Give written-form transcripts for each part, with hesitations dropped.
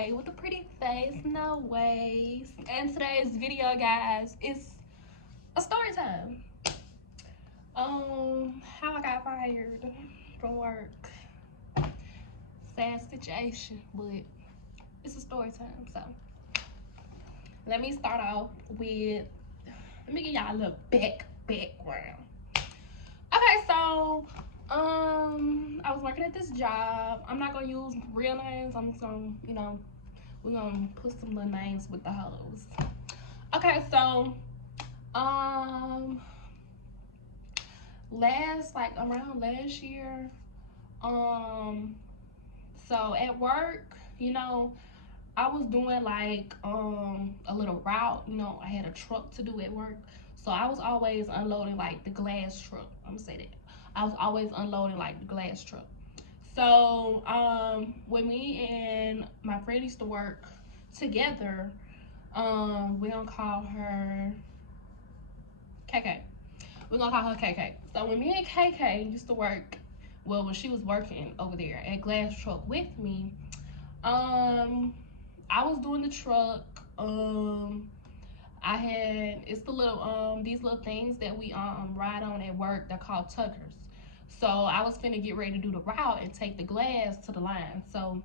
way with a pretty face, no ways. And today's video, guys, is a story time. How I got fired from work. Sad situation, but it's a story time. So let me start off with, let me give y'all a little background. Okay, so I was working at this job. I'm not gonna use real names. I'm just gonna, we're gonna put some little names with the hoes. Okay, so around last year, so at work, I was doing like a little route. I had a truck to do at work, so I was always unloading like the glass truck. I'm gonna say that. I was always unloading like the glass truck. So when me and my friend used to work together, we're gonna call her KK. We're gonna call her KK. So when me and KK used to work, well, when she was working over there at glass truck with me, I was doing the truck. It's the little these little things that we ride on at work. They're called tuggers. So I was finna get ready to do the route and take the glass to the line. So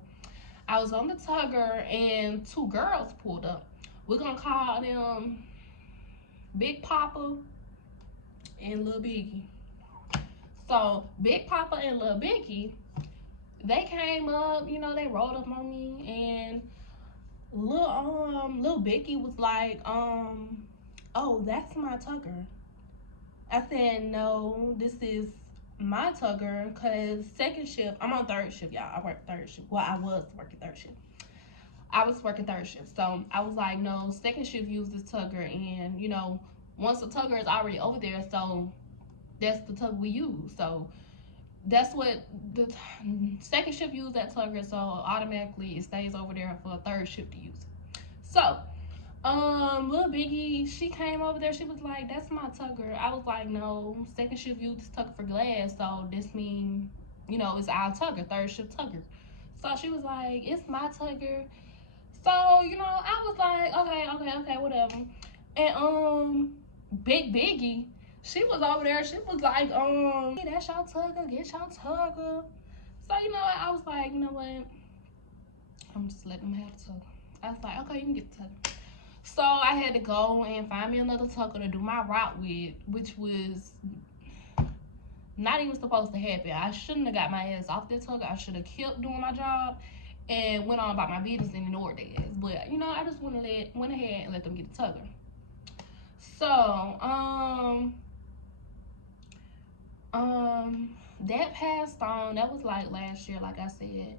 I was on the tugger and two girls pulled up. We're gonna call them Big Papa and Lil Biggie. So Big Papa and Lil Biggie, they came up, they rolled up on me, and Lil Biggie was like, oh, that's my tugger. I said, no, this is my tugger, because second shift, I'm on third shift, y'all. I work third shift. Well, I was working third shift. So I was like, no, second shift used this tugger, and once the tugger is already over there, so that's the tugger we use. So that's what the second shift used, that tugger, so automatically it stays over there for a third shift to use it. So Lil Biggie, she came over there, she was like, that's my tugger. I was like, no, second shift used this tugger for glass, so this means, it's our tugger, third shift tugger. So she was like, it's my tugger. So, I was like, okay, whatever. And Big Biggie, she was over there, she was like, hey, that's your tugger, get your tugger. So, I was like, you know what? I'm just letting them have the tugger. I was like, okay, you can get the tugger. So I had to go and find me another tugger to do my route with, which was not even supposed to happen. I shouldn't have got my ass off that tugger. I should have kept doing my job and went on about my business and ignored their ass. But I just went ahead and let them get the tugger. So that passed on. That was like last year, like I said.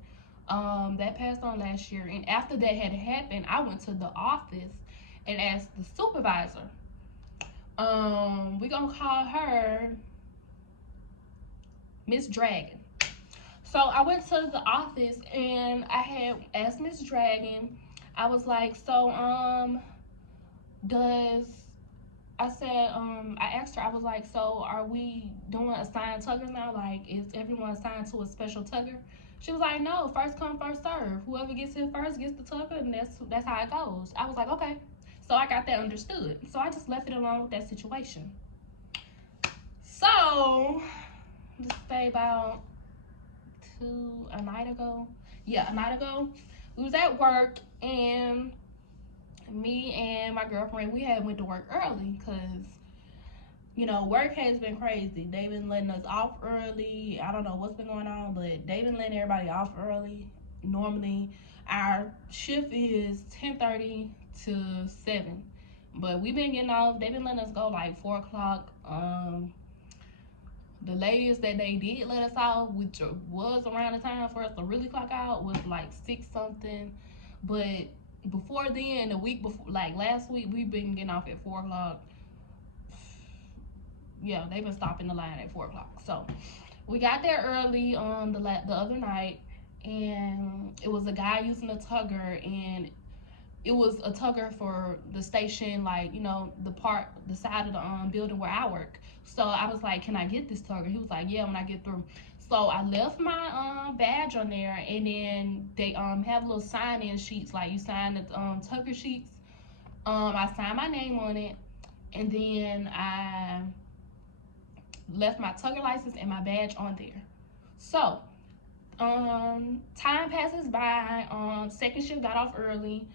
That passed on last year, and after that had happened, I went to the office and asked the supervisor. We're gonna call her Miss Dragon. So I went to the office and I had asked Miss Dragon. I was like, so I asked her, I was like, so are we doing assigned tuggers now? Like, is everyone assigned to a special tugger? She was like, no, first come, first serve. Whoever gets here first gets the tugger, and that's how it goes. I was like, okay. So I got that understood. So I just left it alone with that situation. So, just say about a night ago, we was at work, and me and my girlfriend, we had went to work early, because work has been crazy. They've been letting us off early. I don't know what's been going on, but they've been letting everybody off early. Normally our shift is 10:30 to 7, but we've been getting off. They've been letting us go like 4 o'clock. The latest that they did let us out, which was around the time for us to really clock out, was like 6 something. But before then, the week before, like last week, we've been getting off at 4 o'clock. Yeah, they've been stopping the line at 4 o'clock. So we got there early on the other night, and it was a guy using a tugger, and it was a tugger for the station, like, the side of the building where I work. So I was like, can I get this tugger? He was like, yeah, when I get through. So I left my badge on there, and then they have little sign-in sheets, like you sign the tugger sheets. I signed my name on it, and then I left my tugger license and my badge on there. So time passes by. Second shift got off early.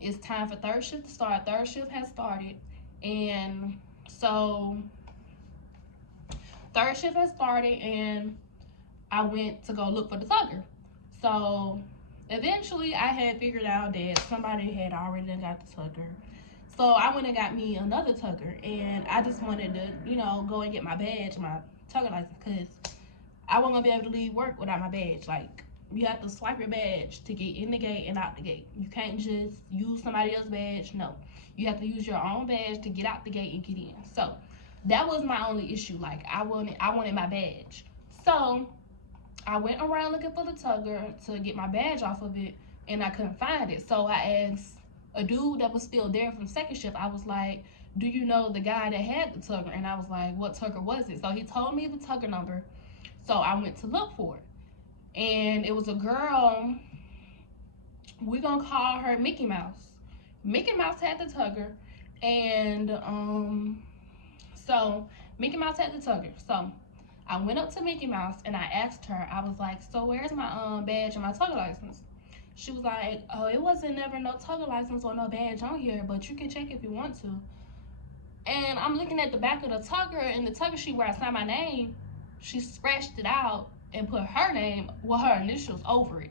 It's time for third shift to start. Third shift has started, and so third shift has started, and I went to go look for the tugger. So eventually I had figured out that somebody had already got the tugger. So I went and got me another tugger, and I just wanted to, go and get my badge, my tugger license, because I wasn't gonna be able to leave work without my badge. Like, you have to swipe your badge to get in the gate and out the gate. You can't just use somebody else's badge. No, you have to use your own badge to get out the gate and get in. So that was my only issue. Like, I wanted my badge. So I went around looking for the tugger to get my badge off of it, and I couldn't find it. So I asked a dude that was still there from second shift. I was like, do you know the guy that had the tugger? And I was like, what tugger was it? So he told me the tugger number. So I went to look for it, and it was a girl. We're gonna call her Mickey Mouse. Mickey Mouse had the tugger, and so Mickey Mouse had the tugger. So I went up to Mickey Mouse and I asked her. I was like, so where's my badge and my tugger license? She was like, oh, it wasn't never no tugger license or no badge on here, but you can check if you want to. And I'm looking at the back of the tugger, and the tugger sheet where I signed my name, she scratched it out and put her name with her initials over it.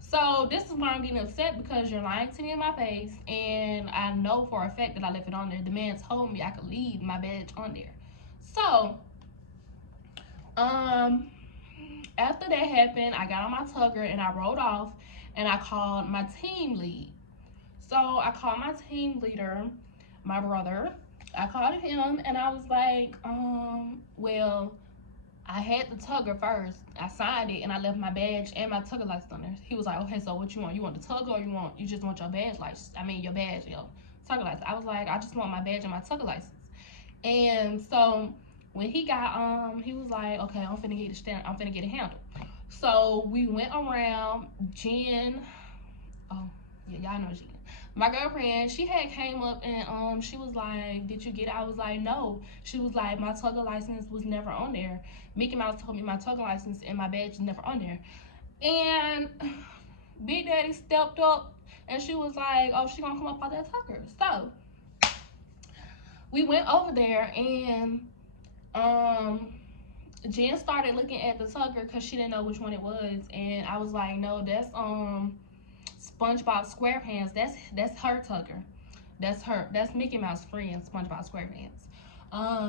So this is why I'm getting upset, because you're lying to me in my face, and I know for a fact that I left it on there. The man told me I could leave my badge on there. So after that happened, I got on my tugger and I rode off, and I called my team lead. So I called my team leader, my brother. I called him and I was like, well, I had the tugger first. I signed it and I left my badge and my tugger license on there. He was like, okay, so what you want? You want the tugger, or you just want your badge license? Your badge, tugger license. I was like, I just want my badge and my tugger license. And so when he got he was like, okay, I'm finna get it handled. So we went around. Jen, oh yeah, y'all know Jen, my girlfriend, she had came up and she was like, did you get it? I was like, no. She was like, my tugger license was never on there. Mickey Mouse told me my tugger license and my badge was never on there. And Big Daddy stepped up and she was like, oh, she gonna come up on that tugger. So we went over there, and Jen started looking at the tugger because she didn't know which one it was, and I was like, no, that's SpongeBob SquarePants. That's her tugger. That's Mickey Mouse friend, SpongeBob SquarePants.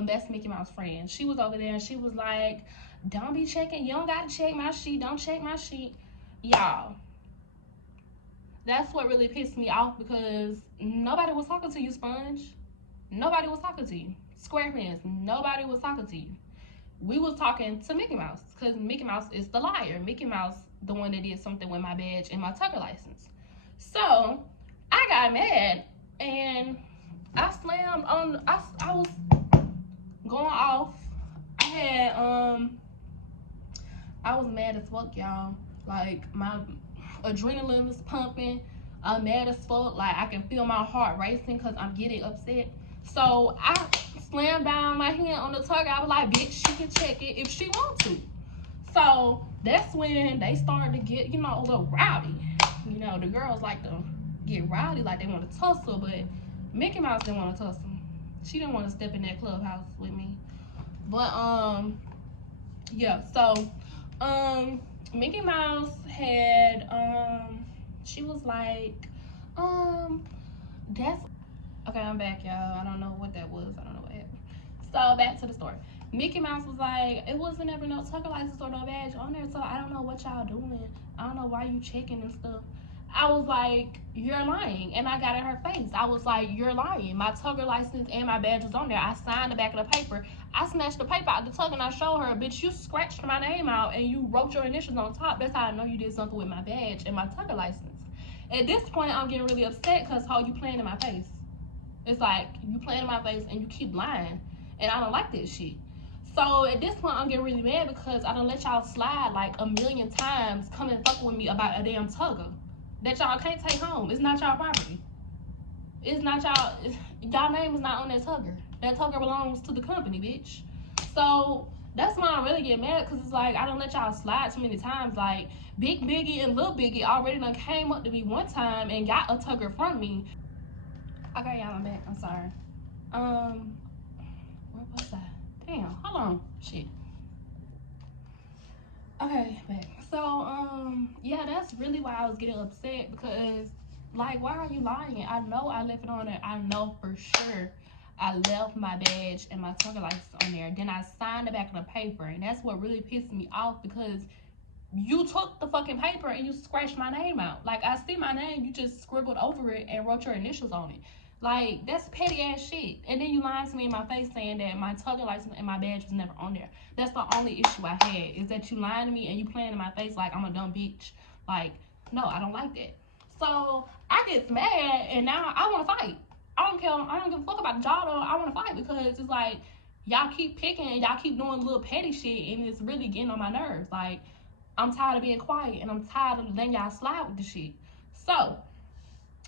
That's Mickey Mouse friend. She was over there and she was like, don't be checking. You don't gotta check my sheet. Don't check my sheet. Y'all, that's what really pissed me off, because nobody was talking to you, Sponge. Nobody was talking to you. SquarePants, nobody was talking to you. We was talking to Mickey Mouse, because Mickey Mouse is the liar. Mickey Mouse, the one that did something with my badge and my tugger license. So I got mad and I slammed on. I was going off. I was mad as fuck, y'all. Like, my adrenaline was pumping. I'm mad as fuck. Like, I can feel my heart racing because I'm getting upset. So I slammed down my hand on the tugger. I was like, bitch, she can check it if she wants to. So that's when they started to get, a little rowdy. The girls like to get rowdy, like they want to tussle, but Mickey Mouse didn't want to tussle. She didn't want to step in that clubhouse with me. But yeah, so Mickey Mouse had she was like, that's okay, I'm back, y'all. I don't know what that was. I don't know what happened. So back to the story. Mickey Mouse was like, it wasn't ever no tugger license or no badge on there, so I don't know what y'all doing. I don't know why you checking and stuff. I was like, you're lying. And I got in her face. I was like, you're lying. My tugger license and my badge was on there. I signed the back of the paper. I snatched the paper out the tugger and I showed her, bitch, you scratched my name out and you wrote your initials on top. That's how I know you did something with my badge and my tugger license. At this point, I'm getting really upset because how you playing in my face. It's like, you playing in my face and you keep lying. And I don't like this shit. So at this point, I'm getting really mad because I done let y'all slide like a million times, come and fuck with me about a damn tugger that y'all can't take home. It's not y'all property. It's not y'all name is not on that tugger. That tugger belongs to the company, bitch. So that's why I really get mad, because it's like I don't let y'all slide too many times. Like Big Biggie and Lil Biggie already done came up to me one time and got a tugger from me. Okay, y'all, I'm back. I'm sorry. Where was I? Damn, hold on. Shit. Okay, back. So, yeah, that's really why I was getting upset, because, like, why are you lying? I know I left it on there. I know for sure I left my badge and my tugger license on there. Then I signed the back of the paper, and that's what really pissed me off, because you took the fucking paper and you scratched my name out. Like, I see my name, you just scribbled over it and wrote your initials on it. Like, that's petty ass shit. And then you lied to me in my face saying that my tugger license and my badge was never on there. That's the only issue I had, is that you lying to me and you playing in my face like I'm a dumb bitch. Like, no, I don't like that. So I get mad, and now I want to fight. I don't care. I don't give a fuck about the job. I want to fight, because it's like y'all keep picking and y'all keep doing little petty shit, and it's really getting on my nerves. Like, I'm tired of being quiet, and I'm tired of letting y'all slide with the shit. So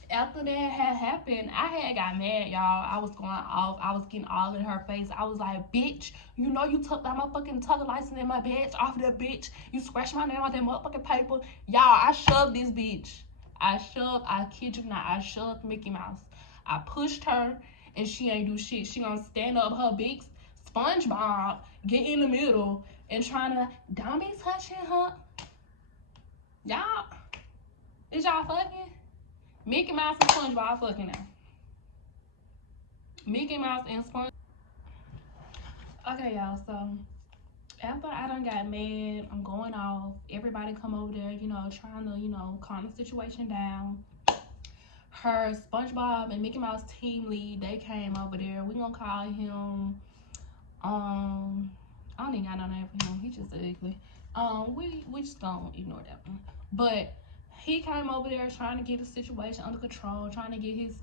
after that had happened, I had got mad, y'all. I was going off. I was getting all in her face. I was like, bitch, you know you took my motherfucking tugger license and my badge off of that bitch. You scratched my name on that motherfucking paper. Y'all, I shoved this bitch. I kid you not, I shoved Mickey Mouse. I pushed her, and she ain't do shit. She gonna stand up her big SpongeBob, get in the middle, and trying to, don't be touching her. Y'all, is y'all fucking? Mickey Mouse and SpongeBob fucking now. Mickey Mouse and SpongeBob. Okay, y'all, so after I done got mad, I'm going off. Everybody come over there, trying to, calm the situation down. Her SpongeBob and Mickey Mouse team lead, they came over there. We gonna call him, I don't even got no name for him. He just ugly. We just gonna ignore that one. But he came over there trying to get the situation under control, trying to get his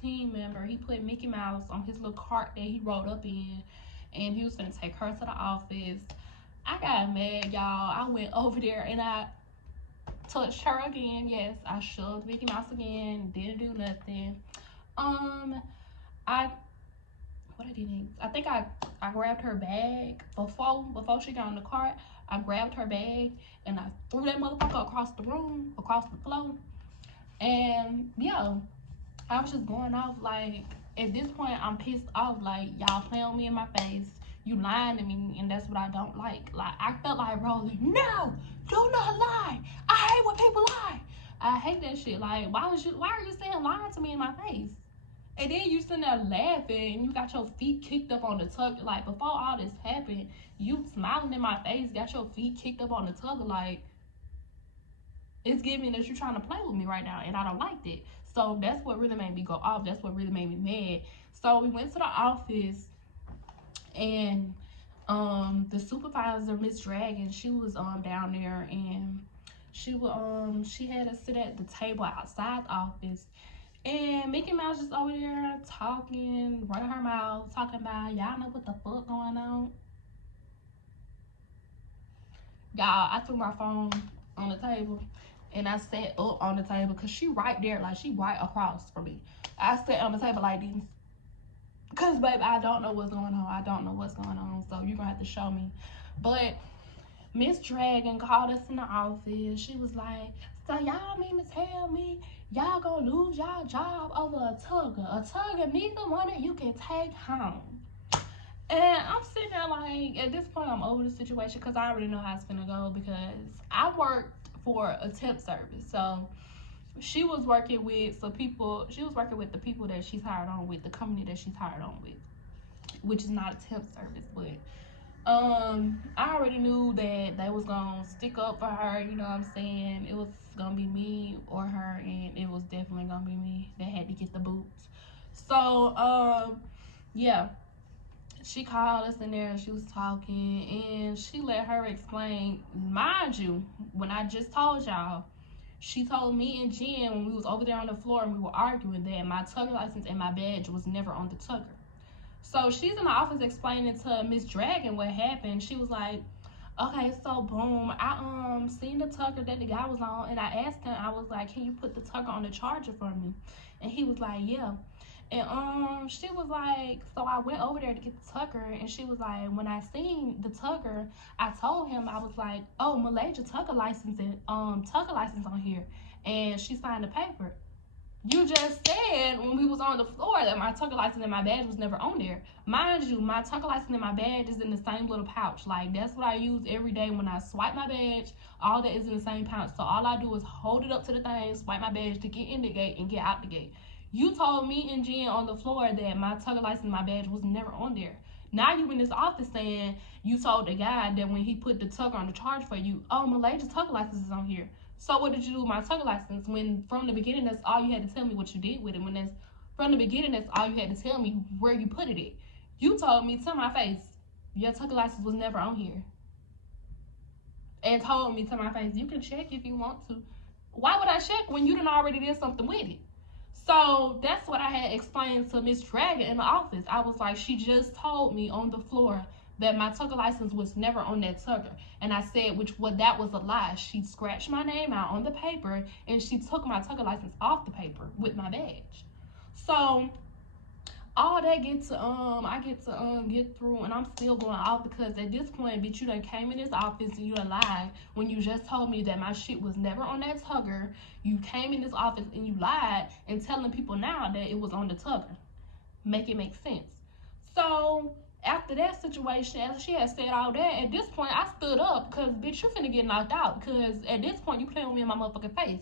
team member. He put Mickey Mouse on his little cart that he rode up in, and he was gonna take her to the office. I got mad, y'all. I went over there and I touched her again. Yes, I shoved Mickey Mouse again. Didn't do nothing. I think I grabbed her bag before she got on the cart. I grabbed her bag and I threw that motherfucker across the room, across the floor. And yeah, I was just going off. Like, at this point, I'm pissed off. Like, y'all playing on me in my face. You lying to me, and that's what I don't like. Like, I felt like rolling. No, do not lie. I hate when people lie. I hate that shit. Like, why are you saying lying to me in my face? And then you sitting there laughing, and you got your feet kicked up on the tug. Like, before all this happened, you smiling in my face, got your feet kicked up on the tug. Like, it's giving that you're trying to play with me right now, and I don't like that. So that's what really made me go off. That's what really made me mad. So we went to the office, and the supervisor, Miss Dragon, she was down there, and she had us sit at the table outside the office. And Mickey Mouse just over there talking, running her mouth, talking about, y'all know what the fuck going on. Y'all, I threw my phone on the table, and I sat up on the table, because she right there, like, she right across from me. I sat on the table like this, because, baby, I don't know what's going on. I don't know what's going on, so you're going to have to show me. But Miss Dragon called us in the office. She was like, so y'all mean to tell me y'all gonna lose y'all job over a tugger? A tugger neither one of you can take home. And I'm sitting there like, at this point, I'm over the situation, because I already know how it's gonna go, because I worked for a temp service. So she was working with the people that she's hired on with, the company that she's hired on with, which is not a temp service. But I already knew that they was gonna stick up for her, you know what I'm saying? It was gonna be me or her, and it was definitely gonna be me that had to get the boots. So yeah, she called us in there and she was talking, and she let her explain. Mind you, when I just told y'all, she told me and Jen, when we was over there on the floor and we were arguing, that my tugger license and my badge was never on the tugger. So she's in the office explaining to Miss Dragon what happened. She was like, okay, so boom, I seen the tucker that the guy was on, and I asked him, I was like, can you put the tucker on the charger for me? And he was like, yeah. And she was like, so I went over there to get the tucker, and she was like, when I seen the tucker, I told him, I was like, oh, Malaysia tucker license on here, and she signed the paper. You just said when we was on the floor that my tucker license and my badge was never on there. Mind you, my tucker license and my badge is in the same little pouch. Like, that's what I use every day when I swipe my badge. All that is in the same pouch. So all I do is hold it up to the thing, swipe my badge to get in the gate and get out the gate. You told me and Jen on the floor that my tucker license and my badge was never on there. Now you in this office saying you told the guy that when he put the tucker on the charge for you, oh, Malaysia's tucker license is on here. So what did you do with my tucker license when from the beginning that's all you had to tell me what you did with it? When that's from the beginning that's all you had to tell me where you put it at. You told me to my face, your tucker license was never on here. And told me to my face, you can check if you want to. Why would I check when you done already did something with it? So that's what I had explained to Miss Dragon in the office. I was like, she just told me on the floor that my tucker license was never on that tucker. And I said, that was a lie. She scratched my name out on the paper and she took my tucker license off the paper with my badge. So all that I get to get through, and I'm still going off because at this point, bitch, you done came in this office and you done lied when you just told me that my shit was never on that tugger. You came in this office and you lied and telling people now that it was on the tugger. Make it make sense. So after that situation, after she had said all that, at this point I stood up because bitch, you finna get knocked out. Because at this point you playing with me in my motherfucking face.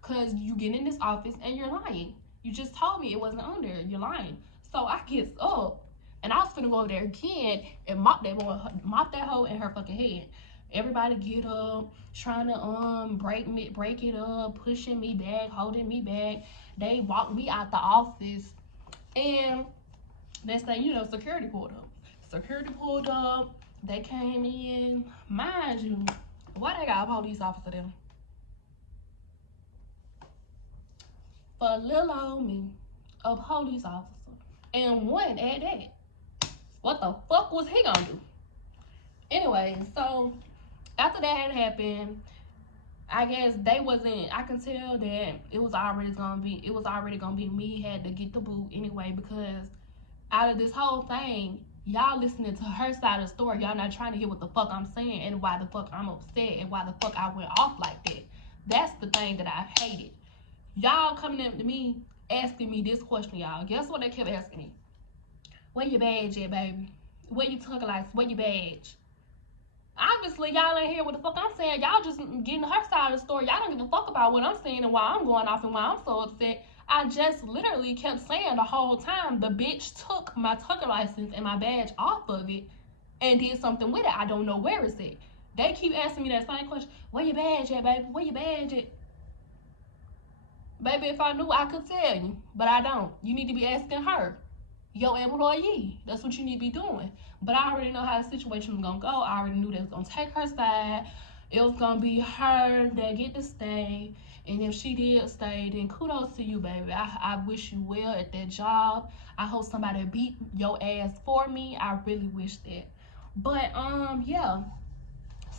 Because you get in this office and you're lying. You just told me it wasn't on there. You're lying. So I get up, and I was finna go over there again and mop that hole in her fucking head. Everybody get up, trying to break it up, pushing me back, holding me back. They walked me out the office, and next thing you know, security pulled up. Security pulled up. They came in. Mind you, why they got a police officer there? For little old me, a police officer. And one at that. What the fuck was he gonna do? Anyway, so after that had happened, I guess I can tell that it was already gonna be me had to get the boot anyway, because out of this whole thing, y'all listening to her side of the story, y'all not trying to hear what the fuck I'm saying and why the fuck I'm upset and why the fuck I went off like that. That's the thing that I hated. Y'all coming up to me asking me this question, y'all. Guess what they kept asking me? Where your badge at, baby? Where you tucker license? Where your badge? Obviously, y'all ain't hear what the fuck I'm saying. Y'all just getting her side of the story. Y'all don't give a fuck about what I'm saying and why I'm going off and why I'm so upset. I just literally kept saying the whole time the bitch took my tucker license and my badge off of it and did something with it. I don't know where it's at. They keep asking me that same question. Where your badge at, baby? Where your badge at? Baby, if I knew, I could tell you, but I don't. You need to be asking her, your employee. That's what you need to be doing. But I already know how the situation was going to go. I already knew they was going to take her side. It was going to be her that get to stay. And if she did stay, then kudos to you, baby. I wish you well at that job. I hope somebody beat your ass for me. I really wish that. But, yeah.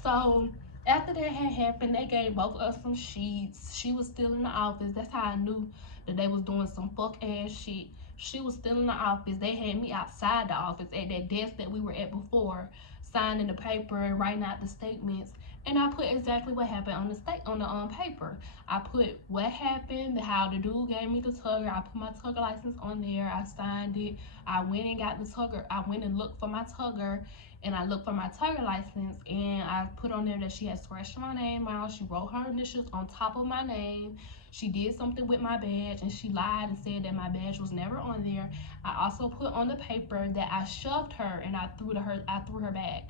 So after that had happened, they gave both of us some sheets. She was still in the office. That's how I knew that they was doing some fuck ass shit. She was still in the office. They had me outside the office at that desk that we were at before, signing the paper and writing out the statements. And I put exactly what happened on the paper. I put what happened, how the dude gave me the tugger. I put my tugger license on there. I signed it. I went and got the tugger. I went and looked for my tugger. And I looked for my tugger license, and I put on there that she had scratched my name out. She wrote her initials on top of my name. She did something with my badge, and she lied and said that my badge was never on there. I also put on the paper that I shoved her and I threw her back.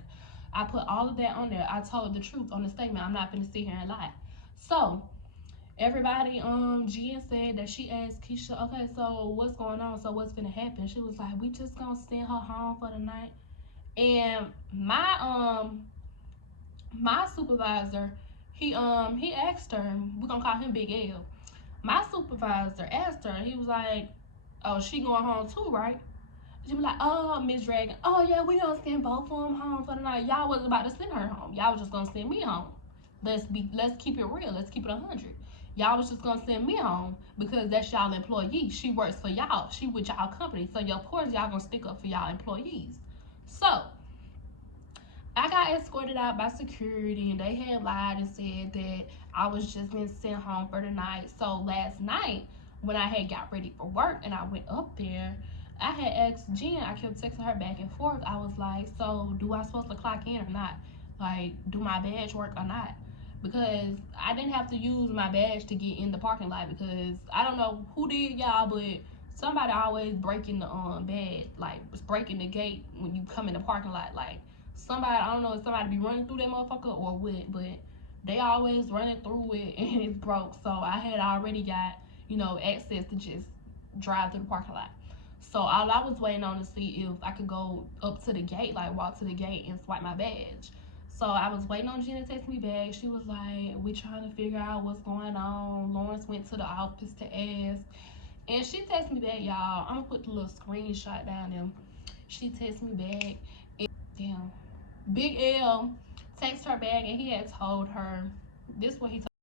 I put all of that on there. I told the truth on the statement. I'm not gonna sit here and lie. So everybody, Jen said that she asked Keisha, okay, so what's going on? So what's gonna happen? She was like, we just gonna send her home for the night. And my supervisor, he asked her, we're gonna call him Big L. My supervisor asked her, he was like, oh, she going home too, right? She be like, oh, Miss Dragon, oh yeah, we gonna send both of them home for the night. Y'all wasn't about to send her home. Y'all was just gonna send me home. Let's keep it real. Let's keep it 100. Y'all was just gonna send me home because that's y'all employee. She works for y'all. She with y'all company. So of course y'all gonna stick up for y'all employees. So I got escorted out by security, and they had lied and said that I was just been sent home for the night. So last night, when I had got ready for work and I went up there, I had asked Jen, I kept texting her back and forth. I was like, so do I supposed to clock in or not? Like, do my badge work or not? Because I didn't have to use my badge to get in the parking lot, because I don't know who did, y'all, but somebody always breaking the badge, like breaking the gate when you come in the parking lot. Like, somebody, I don't know if somebody be running through that motherfucker or what, but they always running through it and it's broke. So I had already got, access to just drive to the parking lot. So all I was waiting on to see if I could go up to the gate, like walk to the gate and swipe my badge. So I was waiting on Jen to text me back. She was like, we trying to figure out what's going on. Lawrence went to the office to ask. And she texted me back, y'all. I'm gonna put the little screenshot down there. She texted me back. And, damn. Big L texted her back, and he had told her, this is what he told